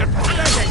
You're pathetic!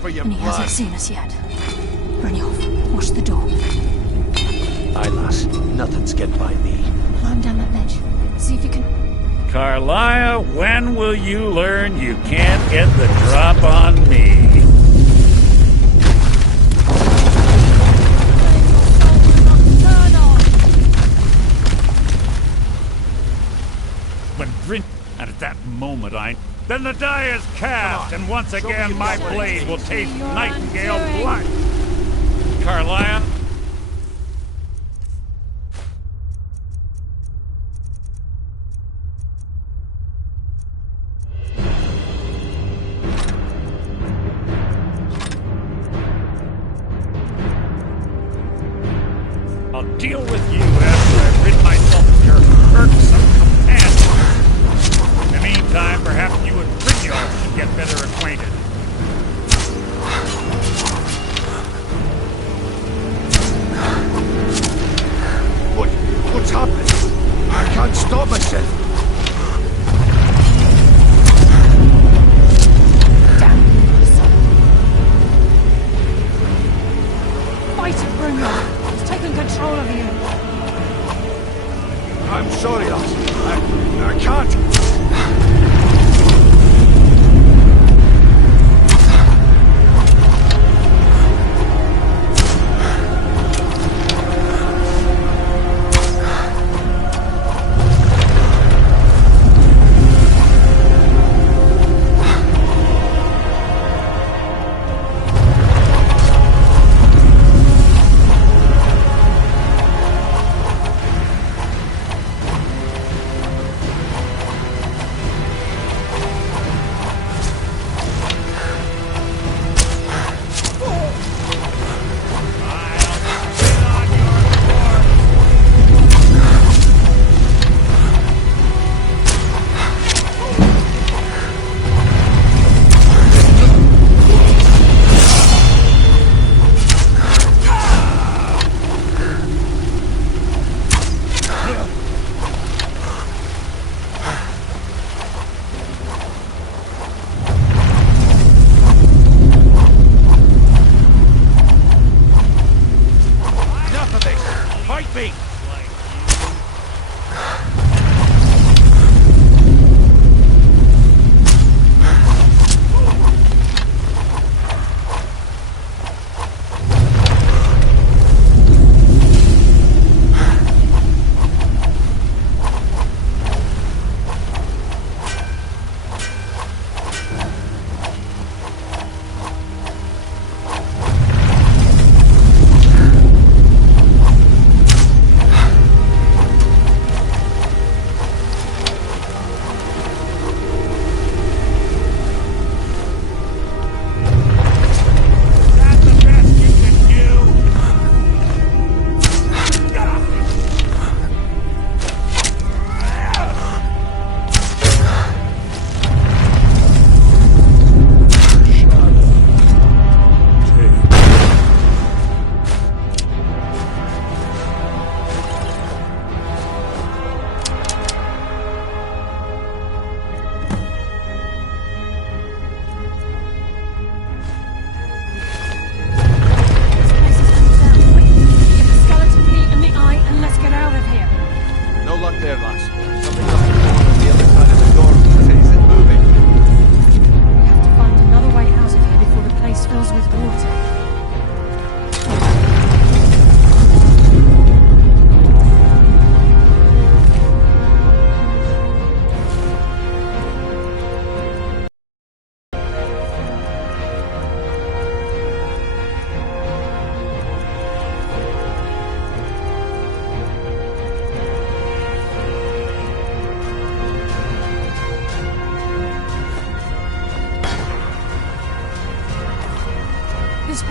For your And he blood. hasn't seen us yet. Brynjolf, watch the door. Aye, lass. Nothing's getting by me. Climb down that ledge. See if you can... Carlia, when will you learn you can't get the drop on me? When Bryn... And at that moment Then the die is cast, and once again my blade will taste nightingale blood. Carlia? I'll deal with you after I've rid myself of your irksome companion. In the meantime, perhaps you and Brynjolf should get better acquainted. What's happening? I can't stop myself. Fight it, Brynjolf! It's taken control of you!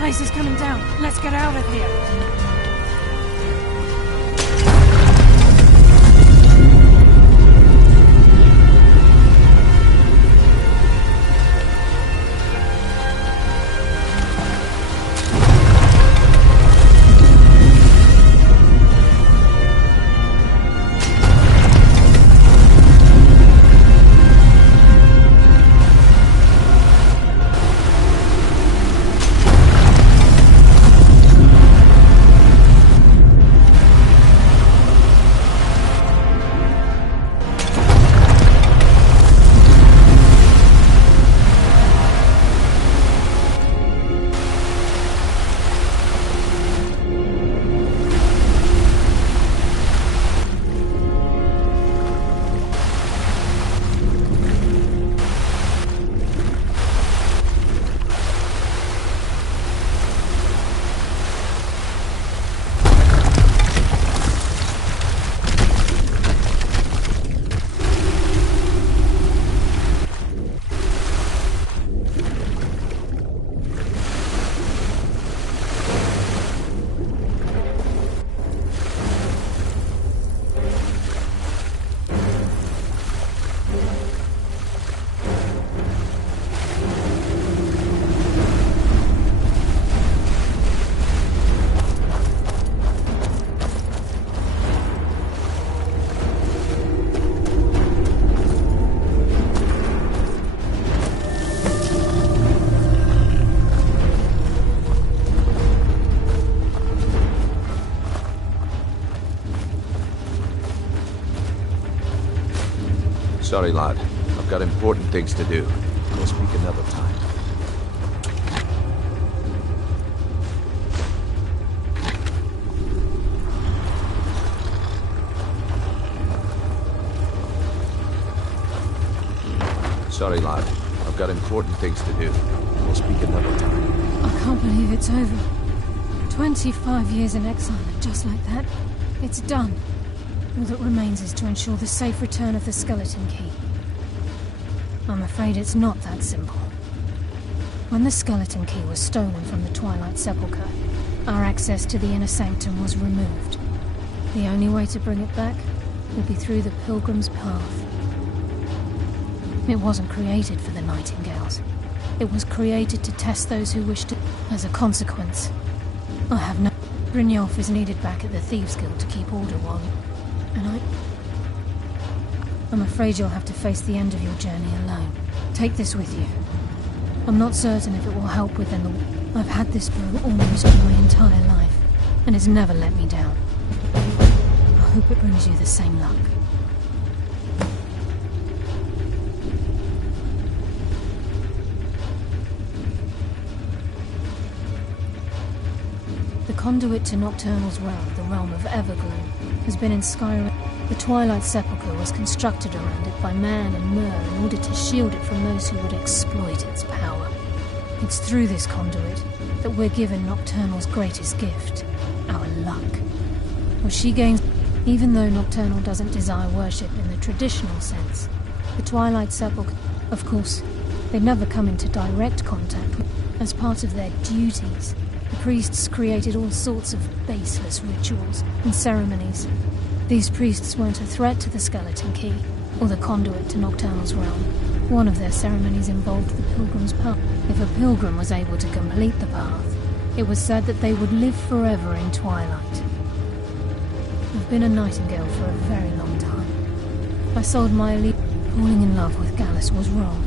place is coming down. Let's get out of here. Sorry, lad. I've got important things to do. We'll speak another time. Sorry, lad. I've got important things to do. We'll speak another time. I can't believe it's over. 25 years in exile, and just like that, it's done. All that remains is to ensure the safe return of the skeleton key. I'm afraid it's not that simple. When the skeleton key was stolen from the Twilight Sepulchre, our access to the inner sanctum was removed. The only way to bring it back will be through the Pilgrim's Path. It wasn't created for the Nightingales. It was created to test those who wish to. As a consequence, I have no... Brynjolf is needed back at the Thieves' Guild to keep order while... And I'm afraid you'll have to face the end of your journey alone. Take this with you. I'm not certain if it will help within the... I've had this bow almost my entire life, and it's never let me down. I hope it brings you the same luck. The conduit to Nocturnal's realm, the realm of Evergloom, has been in Skyrim. The Twilight Sepulchre was constructed around it by man and Myr in order to shield it from those who would exploit its power. It's through this conduit that we're given Nocturnal's greatest gift, our luck. What she gains, even though Nocturnal doesn't desire worship in the traditional sense, the Twilight Sepulchre, of course, they've never come into direct contact with. As part of their duties, the priests created all sorts of baseless rituals and ceremonies. These priests weren't a threat to the skeleton key, or the conduit to Nocturnal's realm. One of their ceremonies involved the Pilgrim's Path. If a pilgrim was able to complete the path, it was said that they would live forever in Twilight. I've been a Nightingale for a very long time. I sold my elite. Falling in love with Gallus was wrong.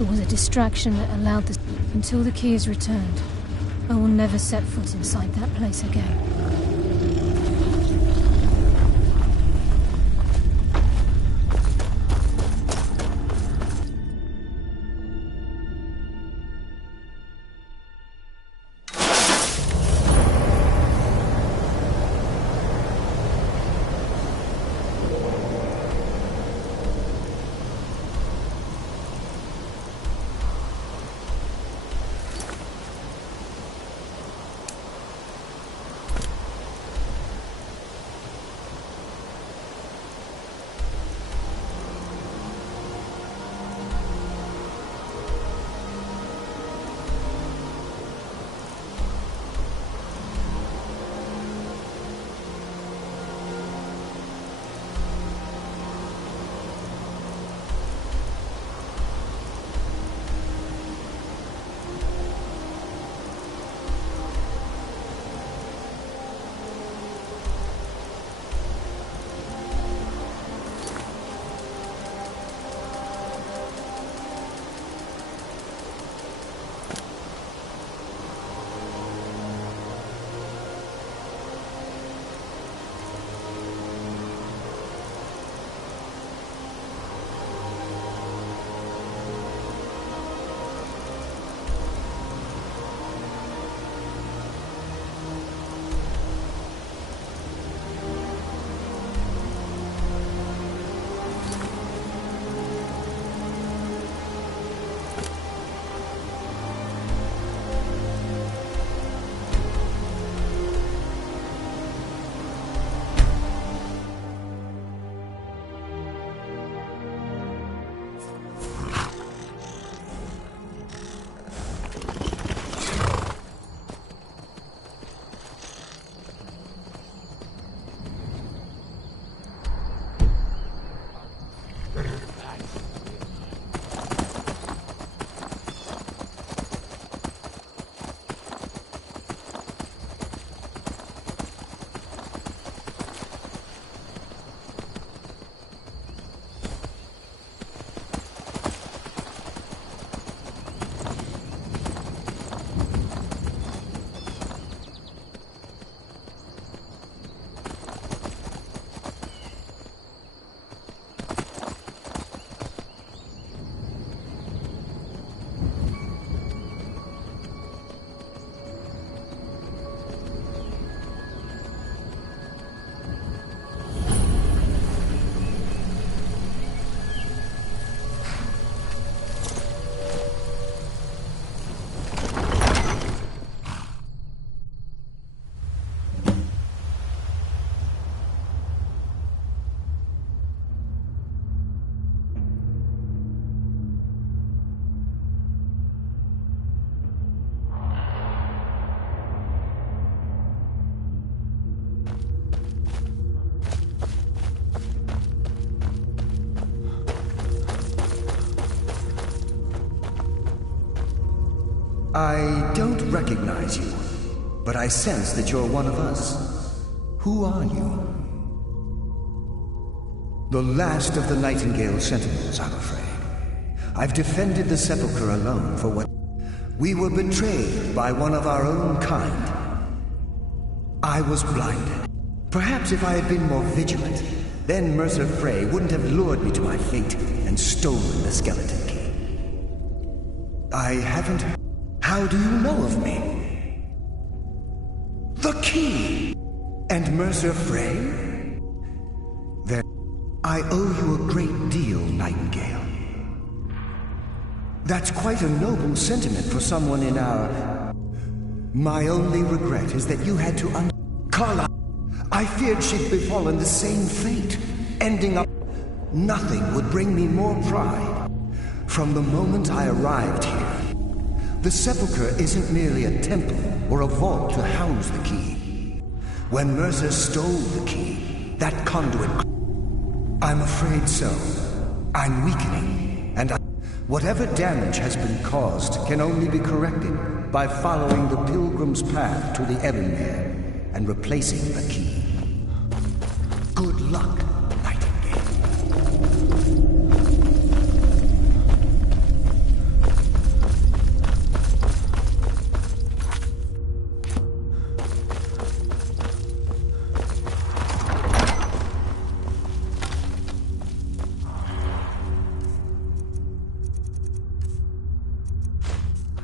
It was a distraction that allowed the... Until the key is returned, I will never set foot inside that place again. I don't recognize you, but I sense that you're one of us. Who are you? The last of the Nightingale Sentinels, I'm afraid. I've defended the Sepulchre alone for what... We were betrayed by one of our own kind. I was blinded. Perhaps if I had been more vigilant, then Mercer Frey wouldn't have lured me to my fate and stolen the skeleton key. I haven't... How do you know of me? The key! And Mercer Frey? Then I owe you a great deal, Nightingale. That's quite a noble sentiment for someone in our... My only regret is that you had to Carla, I feared she'd befallen the same fate, ending up... Nothing would bring me more pride. From the moment I arrived here, the Sepulchre isn't merely a temple or a vault to house the key. When Mercer stole the key, that conduit... I'm afraid so. I'm weakening, and whatever damage has been caused can only be corrected by following the pilgrim's path to the Ebonmere and replacing the key. Good luck, Nightingale.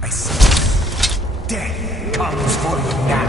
I see. Death comes for you now.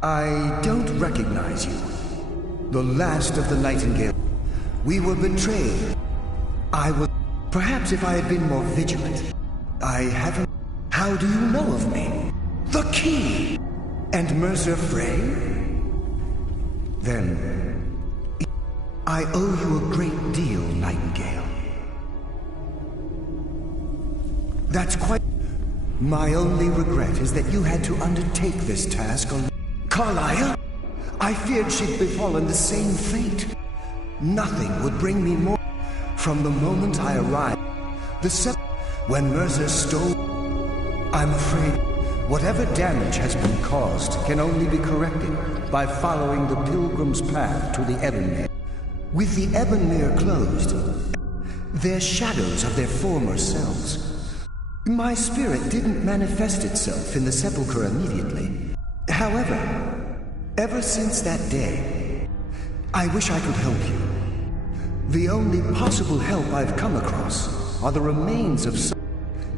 I don't recognize you. The last of the Nightingale. We were betrayed. I was... Perhaps if I had been more vigilant. I haven't... How do you know of me? The key! And Mercer Frey? Then... I owe you a great deal, Nightingale. That's quite... My only regret is that you had to undertake this task alone. Carlyle? I feared she'd befallen the same fate. Nothing would bring me more. From the moment I arrived, when Mercer stole... I'm afraid whatever damage has been caused can only be corrected by following the pilgrim's path to the Ebonmere. With the Ebonmere closed, they're shadows of their former selves. My spirit didn't manifest itself in the Sepulchre immediately. However, ever since that day, I wish I could help you. The only possible help I've come across are the remains of some...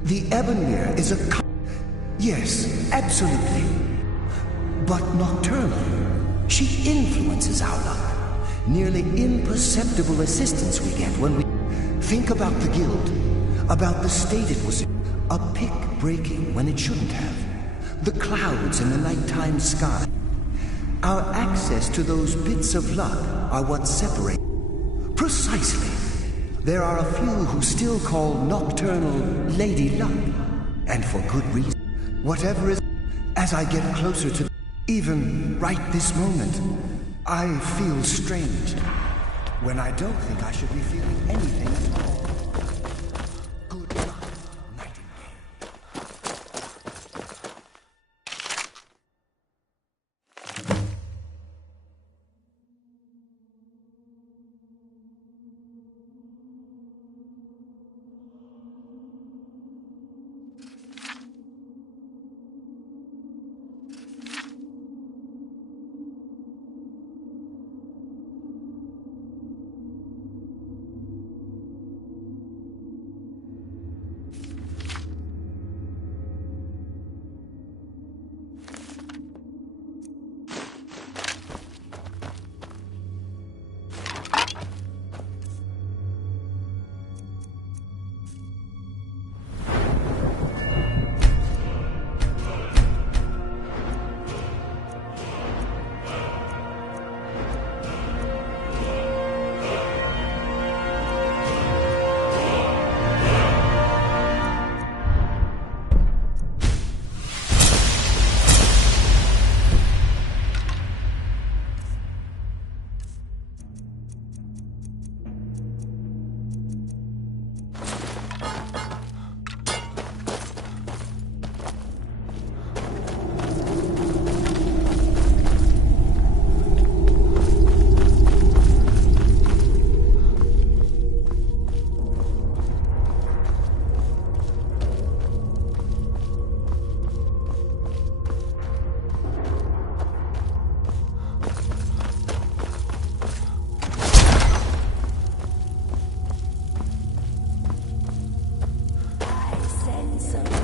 The Ebonmere is a... Yes, absolutely. But nocturnal. She influences our luck. Nearly imperceptible assistance we get when we... Think about the guild. About the state it was in. A pick breaking when it shouldn't have. The clouds in the nighttime sky. Our access to those bits of luck are what separate. Precisely. There are a few who still call nocturnal Lady Luck. And for good reason. Whatever is... As I get closer to... Even right this moment, I feel strange. When I don't think I should be feeling anything at all. Good luck.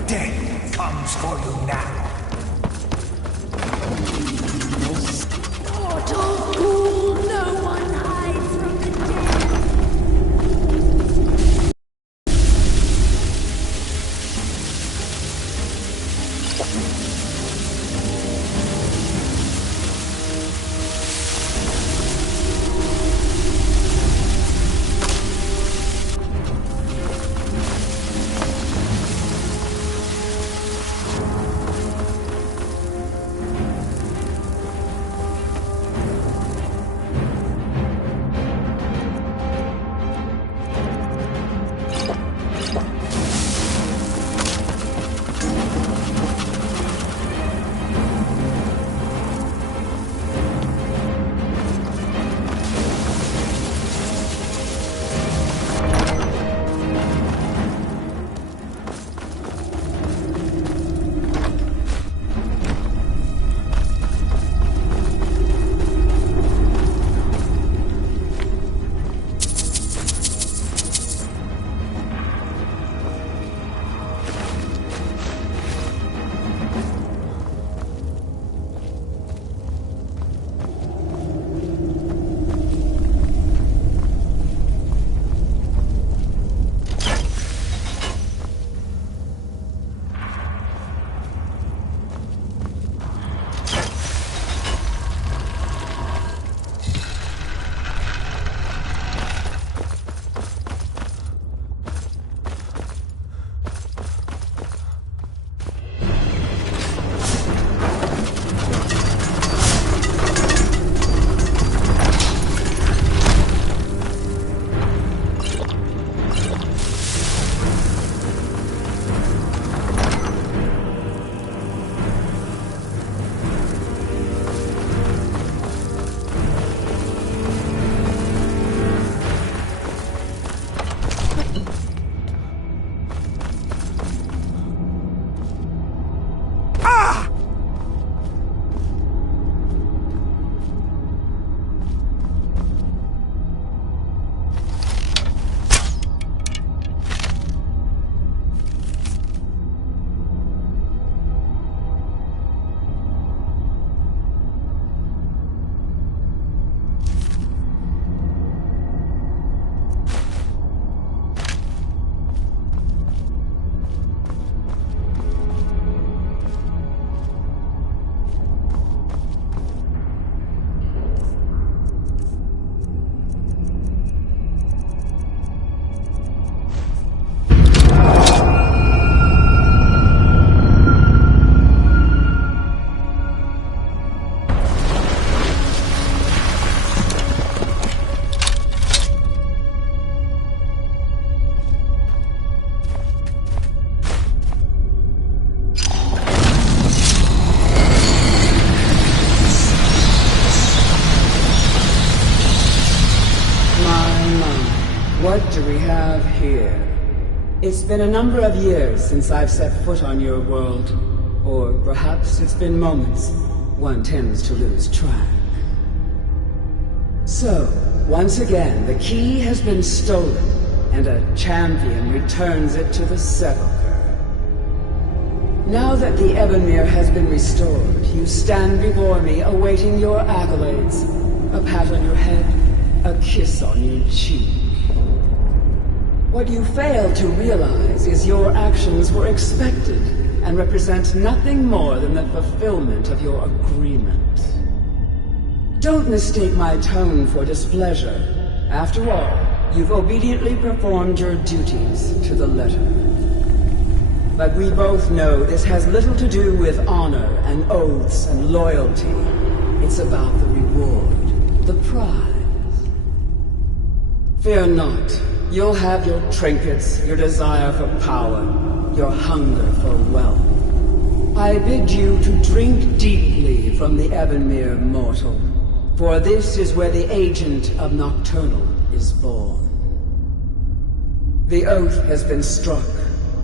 Death comes for you now. Mortal fool, no one hides from the dead. What do we have here? It's been a number of years since I've set foot on your world. Or perhaps it's been moments. One tends to lose track. So, once again, the key has been stolen, and a champion returns it to the sepulchre. Now that the Ebonmere has been restored, you stand before me awaiting your accolades. A pat on your head, a kiss on your cheek. What you fail to realize is your actions were expected and represent nothing more than the fulfillment of your agreement. Don't mistake my tone for displeasure. After all, you've obediently performed your duties to the letter. But we both know this has little to do with honor and oaths and loyalty. It's about the reward, the prize. Fear not. You'll have your trinkets, your desire for power, your hunger for wealth. I bid you to drink deeply from the Ebonmere mortal, for this is where the agent of Nocturnal is born. The oath has been struck,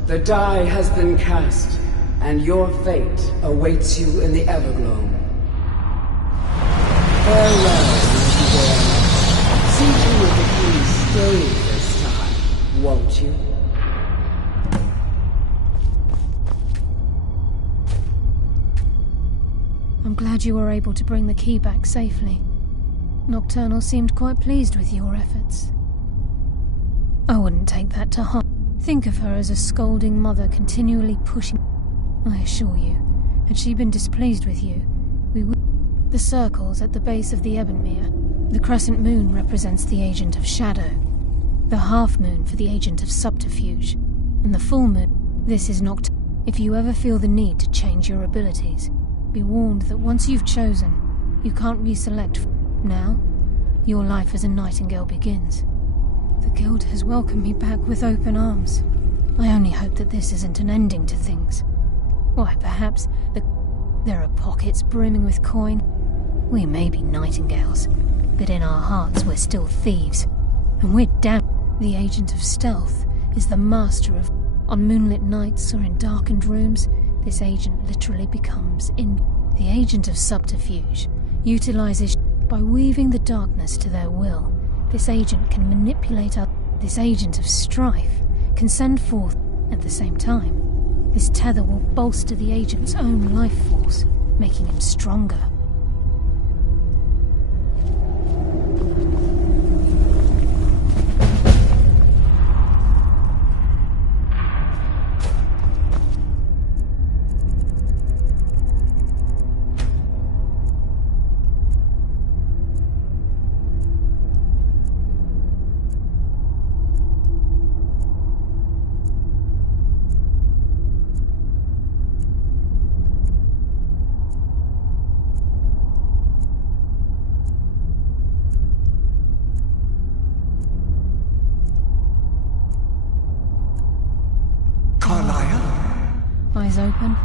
the die has been cast, and your fate awaits you in the Everglow. Farewell, Mr. See to it that you stay this time, won't you? I'm glad you were able to bring the key back safely. Nocturnal seemed quite pleased with your efforts. I wouldn't take that to heart. Think of her as a scolding mother continually pushing. I assure you, had she been displeased with you, we would. The circles at the base of the Ebonmere. The crescent moon represents the agent of shadow, the half moon for the agent of subterfuge, and the full moon. This is Nocturnal. If you ever feel the need to change your abilities, be warned that once you've chosen, you can't reselect. Now, your life as a nightingale begins. The Guild has welcomed me back with open arms. I only hope that this isn't an ending to things. Why, perhaps there are pockets brimming with coin. We may be nightingales, but in our hearts we're still thieves. And we're damned. The agent of stealth is the master of... On moonlit nights or in darkened rooms, this agent literally becomes the agent of subterfuge utilizes... By weaving the darkness to their will, this agent can manipulate us. This agent of strife can send forth, at the same time, this tether will bolster the agent's own life force, making him stronger. Eyes open,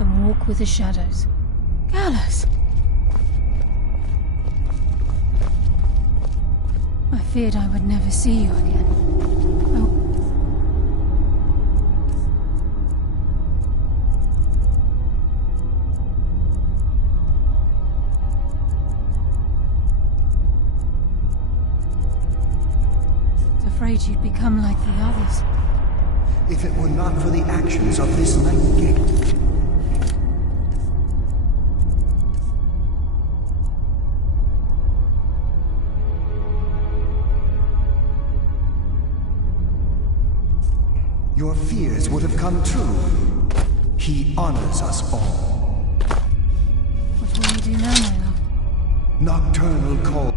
and walk with the shadows. Gallus! I feared I would never see you again. I was afraid you'd become like the others. If it were not for the actions of this nightingale. Your fears would have come true. He honors us all. What will you do now, my love? Nocturnal call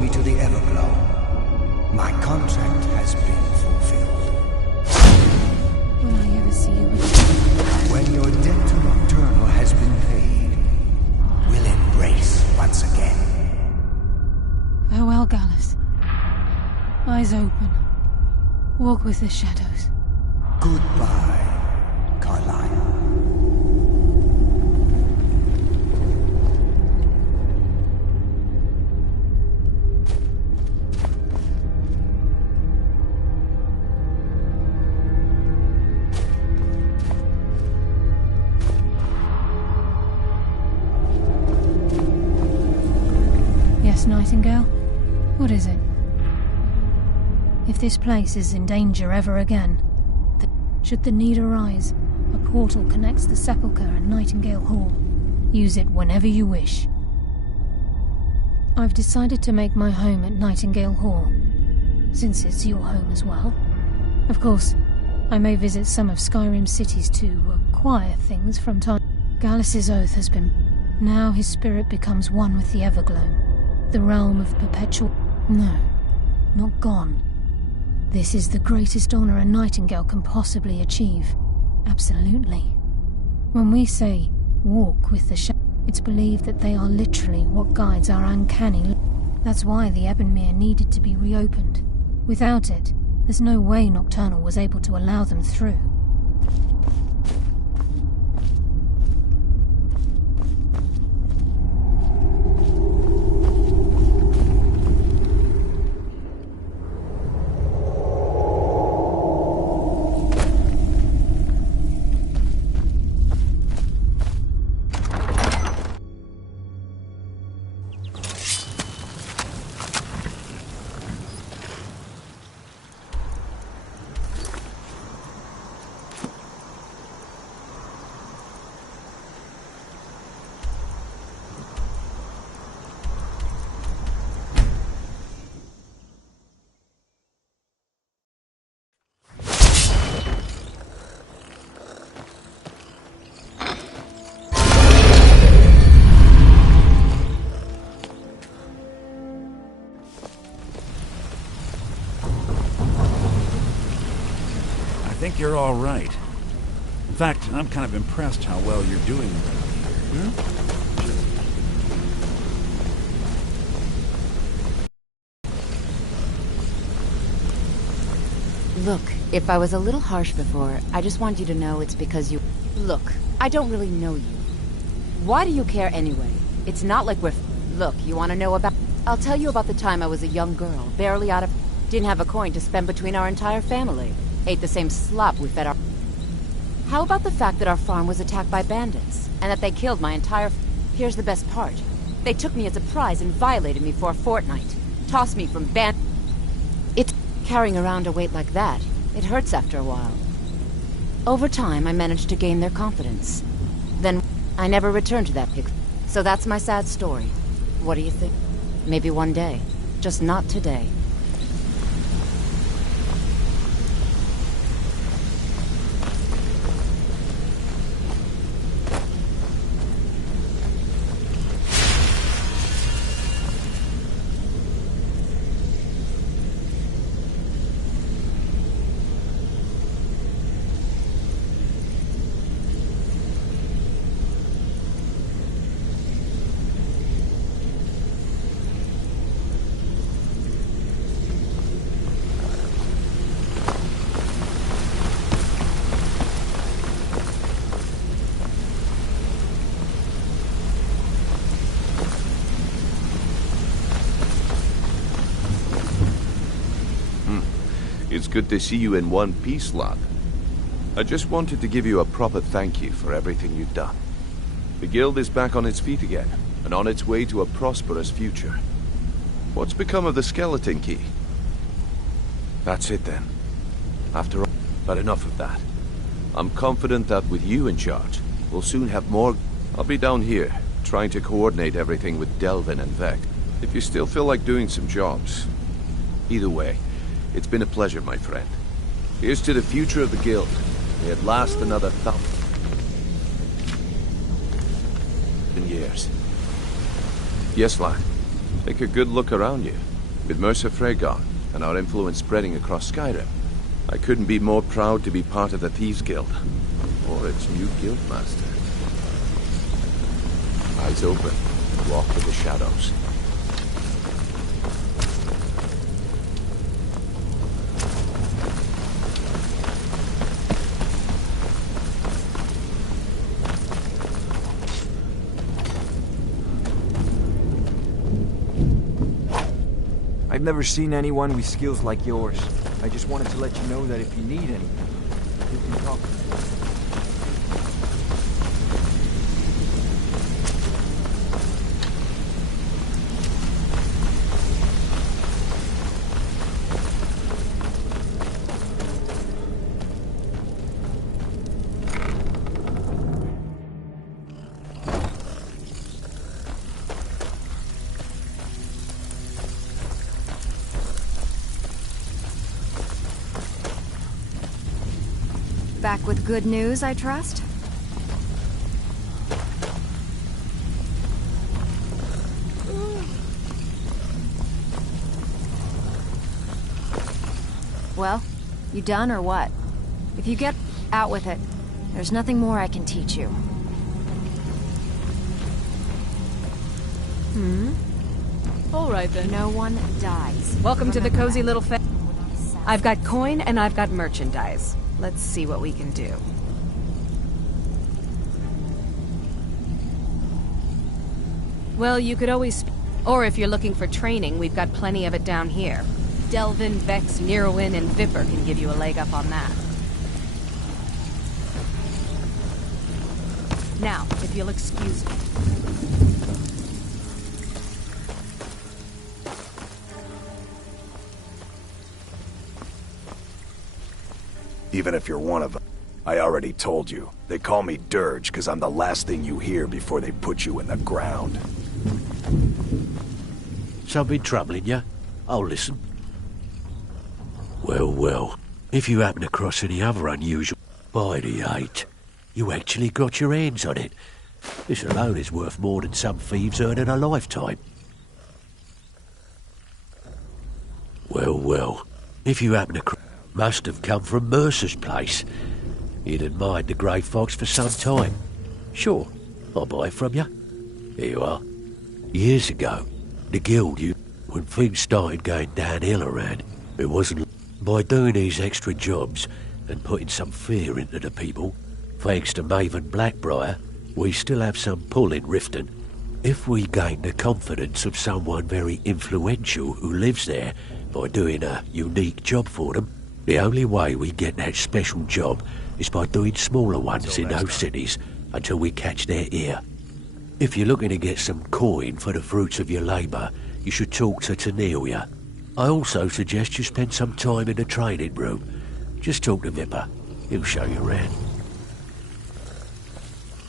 me to the Everglow. My contract has been fulfilled. Will I ever see you again? When your debt to Nocturnal has been paid, we'll embrace once again. Farewell, Gallus. Eyes open. Walk with the shadows. Goodbye, Carlyle. Nightingale? What is it? If this place is in danger ever again, should the need arise, a portal connects the Sepulchre and Nightingale Hall. Use it whenever you wish. I've decided to make my home at Nightingale Hall, since it's your home as well. Of course, I may visit some of Skyrim's cities to acquire things from time. Gallus's oath has been... Now his spirit becomes one with the Everglow. The realm of perpetual... No, not gone. This is the greatest honor a nightingale can possibly achieve. Absolutely. When we say, walk with the shadow, it's believed that they are literally what guides our uncanny... That's why the Ebonmere needed to be reopened. Without it, there's no way Nocturnal was able to allow them through. think you're all right. In fact, I'm kind of impressed how well you're doing around here. Look, if I was a little harsh before, I just want you to know it's because you... Look, I don't really know you. Why do you care anyway? It's not like we're... Look, you want to know about... I'll tell you about the time I was a young girl, barely out of... Didn't have a coin to spend between our entire family. Ate the same slop we fed our... How about the fact that our farm was attacked by bandits, and that they killed my entire... Here's the best part. They took me as a prize and violated me for a fortnight. Tossed me from band... It's... Carrying around a weight like that, it hurts after a while. Over time, I managed to gain their confidence. Then, I never returned to that pig. So that's my sad story. What do you think? Maybe one day. Just not today. It's good to see you in one piece, lad. I just wanted to give you a proper thank you for everything you've done. The guild is back on its feet again, and on its way to a prosperous future. What's become of the skeleton key? That's it then. After all, but enough of that. I'm confident that with you in charge, we'll soon have more... I'll be down here, trying to coordinate everything with Delvin and Vec. If you still feel like doing some jobs. Either way, it's been a pleasure, my friend. Here's to the future of the guild. May it last another 1,000 years. Yes, lad. Take a good look around you. With Mercer Frey gone, and our influence spreading across Skyrim, I couldn't be more proud to be part of the Thieves Guild, or its new guildmaster. Eyes open, walk with the shadows. I've never seen anyone with skills like yours. I just wanted to let you know that if you need anything, you can talk to me. Back with good news, I trust? Well, you done or what? If you get out with it, there's nothing more I can teach you. All right then. No one dies. Welcome to the Remember cozy that. little I've got coin and I've got merchandise. Let's see what we can do. Well, you could always... Or if you're looking for training, we've got plenty of it down here. Delvin, Vex, Neruin, and Viper can give you a leg up on that. Now, if you'll excuse me. Even if you're one of them. I already told you. They call me Dirge because I'm the last thing you hear before they put you in the ground. Something troubling you? I'll listen. Well, well. If you happen across any other unusual... By the 8, you actually got your hands on it. This alone is worth more than some thieves earn in a lifetime. Well, well. If you happen across... Must have come from Mercer's place. He'd admired the grey fox for some time. Sure, I'll buy it from you. Here you are. Years ago, the guild when things started going downhill around, it wasn't by doing these extra jobs and putting some fear into the people. Thanks to Maven Blackbriar, we still have some pull in Riften. If we gain the confidence of someone very influential who lives there by doing a unique job for them, the only way we get that special job is by doing smaller ones in those cities until we catch their ear. If you're looking to get some coin for the fruits of your labour, you should talk to Tanelia. I also suggest you spend some time in the training room. Just talk to Vipper. He'll show you around.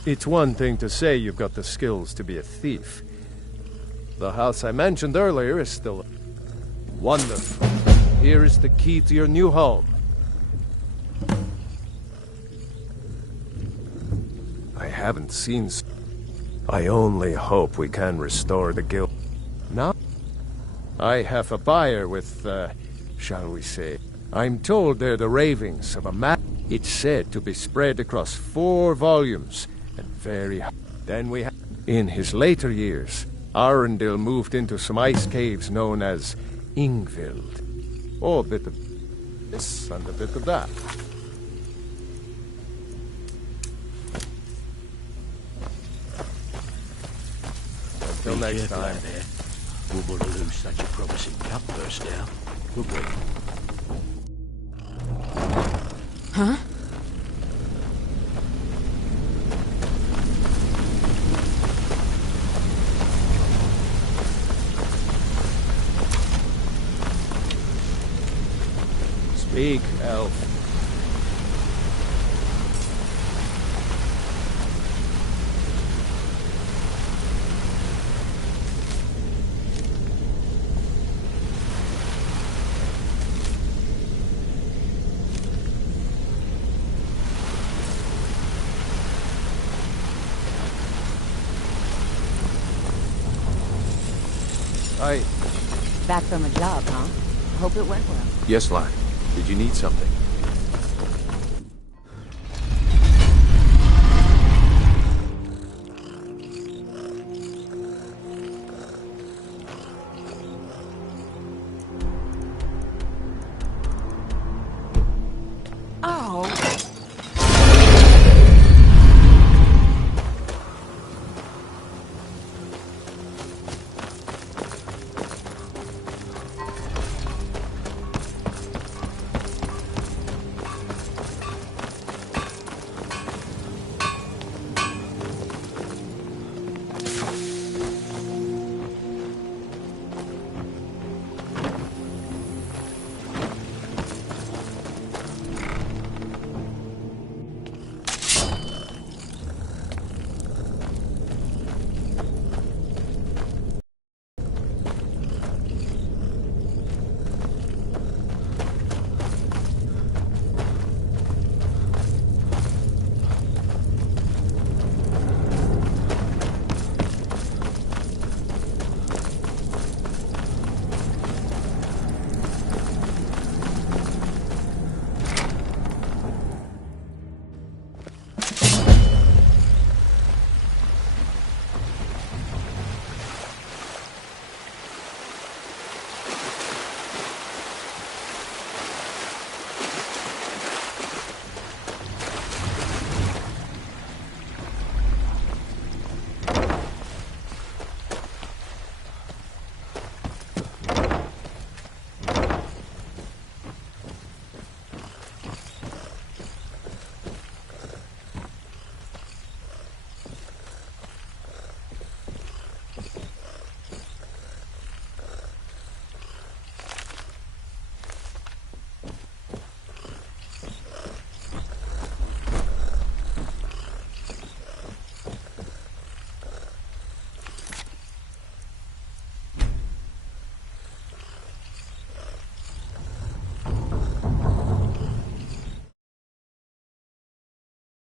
It's one thing to say you've got the skills to be a thief. The house I mentioned earlier is still wonderful. Here is the key to your new home. I haven't seen... I only hope we can restore the guild. Now, I have a buyer with, shall we say... I'm told they're the ravings of a map. It's said to be spread across 4 volumes, and very... Then we have... In his later years, Arundel moved into some ice caves known as Ingvild. Oh, a bit of this and a bit of that. Until next time. We wouldn't want to lose such a promising cup burst now, would we? Huh? Speak, elf. Back from a job, huh? Hope it went well. Yes, lad. Did you need something?